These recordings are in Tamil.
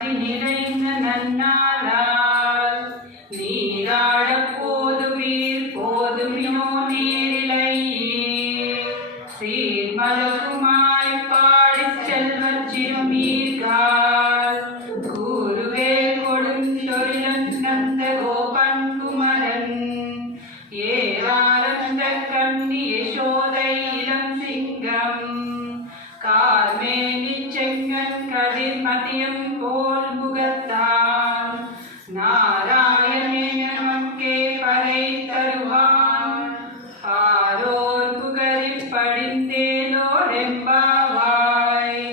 நிறைந்த நன்னாளால் நீராடப் போதுவீர் போதுமினோ நேரிலையே சீர்மலகுமாய் பாடிச் செல்வச் சிறுமீர்கால் கூறுவே கொடுந்தொழிலன் நந்த கோபன் குமரன் ஏராரந்த கண்ணி யசோதை இளம் சிங்கம் கார்மேனி செங்கன் கதிர் மதியம் போல் முகத்தான் நாராயணே நமக்கே பறை தருவான் ஆரோர் புகரில் படிந்தேலோர் எம்பாவாய்.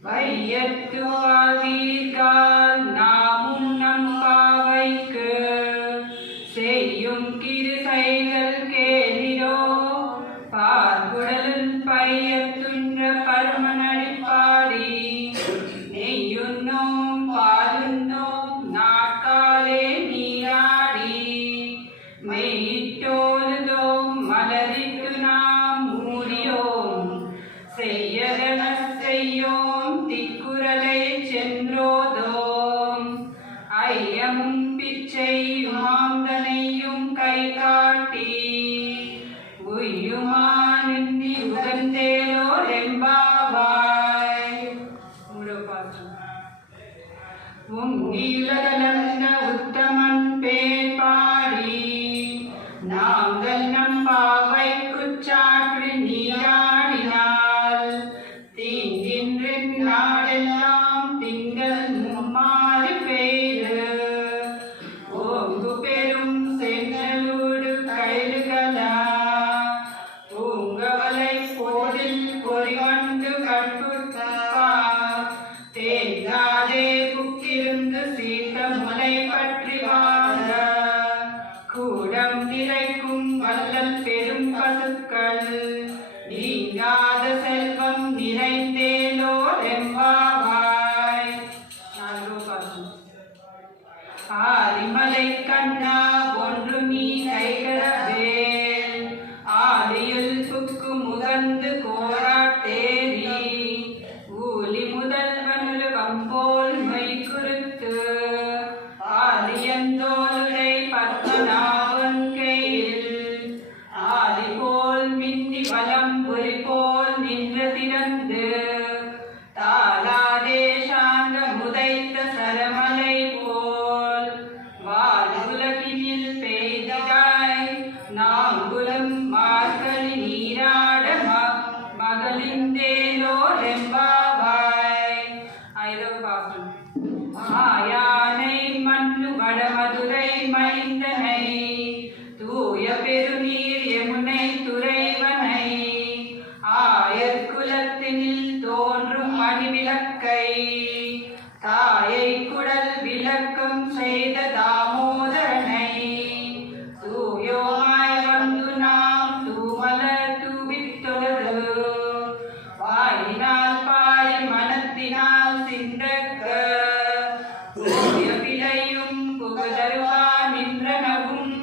வையத்து வாழ்வீர்கள் நாமும் நம் பாவைக்கு செய்யும் கிருசைகள் கேளிரோ பார்குடலின் பையத்துன்ற பரமனடிப்பாடி நெய்யுண்ணோம் பாலுண்ணோம் நாட்காலே நீராடி மெய்யிட்டோலுதோம் மலரிட்டு நாம் மூடியோம் செய்யதன செய்யோம் திக்குறலை சென்றோதோம் ஐயமும் பிச்சையுமாந்தனையும் கை காட்டி உய்யுமானின்றி உகந்தேலோர் எம்பாவாய். உங்கீழகலந்த உத்தமன் பேர் பாடி நாங்கள் நம் பாவைக்குச் சாற்றி நீராடினால் தீங்கின்றின் நாடெல்லாம் திங்கள் மும்மாறி பெய்து ஓங்கு பெரும் சென்னலூடு கயிறுகளா பூங்கவலை போதில் பொறிவண்டு கட்டுத்தார் தேங்காதே புக்கிருந்து சீத்த முலை பற்றி வாழ கூடம் நிறைக்கும் வல்லல் பெரும் பசுக்கள் நீங்காத செல்வம் நிறைந்தேலோர் எம்பாவாய். ஆரிமலை கண்ணா ஒன்று நீ கைகரவேல் ஆதியில் புக்கு முகந்து கோராட்டேரி ஊலி முதல்வனு வம்போல் மெய்குறுத்து ஆரியந்தோலுடை பத்மநாபன் கையில் ஆதி போல் மின்னி வலம் புரி போல் நின்று திறந்து தாளாதே சாங்க முதைத்த சரமலை போல் வானுலகினில் பெய்திடாய் நாங்குலம் மார்கழி நீராட மகளிந்தேலோர் எம்பாவாய். ஆயானை மண்ணு வடமதுரை மைந்தனை தூய பெருநீர் யமுனை துறைவனை ஆயர்குலத்தினில் தோன்றும் மணிவிளக்கை தாயை குடல் விளக்கம் செய்த தாமோதரனை தூயோமாய் வந்து நாம் தூமலர் தூவித்தொழுது வாயினால் பாடி மனத்தினால் சிந்தக்க தூய விளையும் புகழருவா நின்றனவும்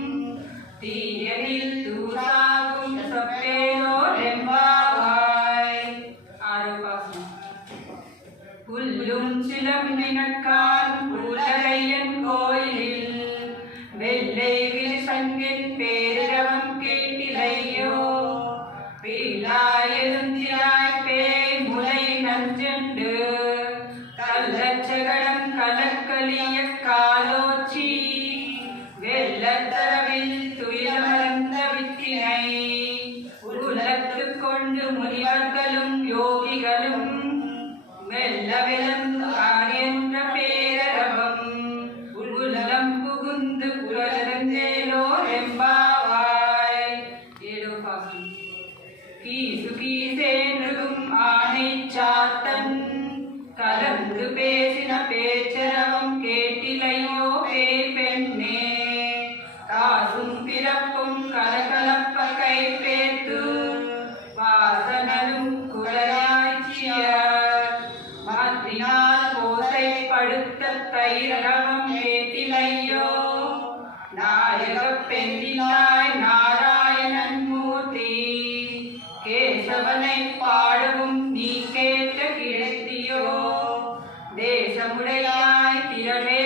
தீயனில் தூசாகும் சப்பேலோர் எம்பாவாய். புல்லும் சிலம்பினக்கான் புலரையன் கோயிலில் வெள்ளை விரிசங்கின் பேரிரவம் கேட்டிலையோ பீலாயெழுந்திராய் பேய் முலை நஞ்செண்டு கள்ளச்சகடம் கலக்கலிய காலோச்சி வெள்ளத்தரவில் துயிலமர்ந்த வித்தினை உலத்து கொண்டு முனிவர்களும் யோகிகளும் வெள்ளவெளம் என்ற பேரரவம் உலகம் புகுந்து புரளந்தேலோர் எம்பாவாய். கீசு கீசேன்றும் ஆணை சாத்தன் கலந்து பேசின பேச்சரவம் கேட்டிலையோ பேய் பெண்ணே காசும் பிறப்பும் கலகலப்ப கை பேத்து வாசனரும் குறையாய்ச்சிய மாற்றினால் தேசமுடையாய் திரளே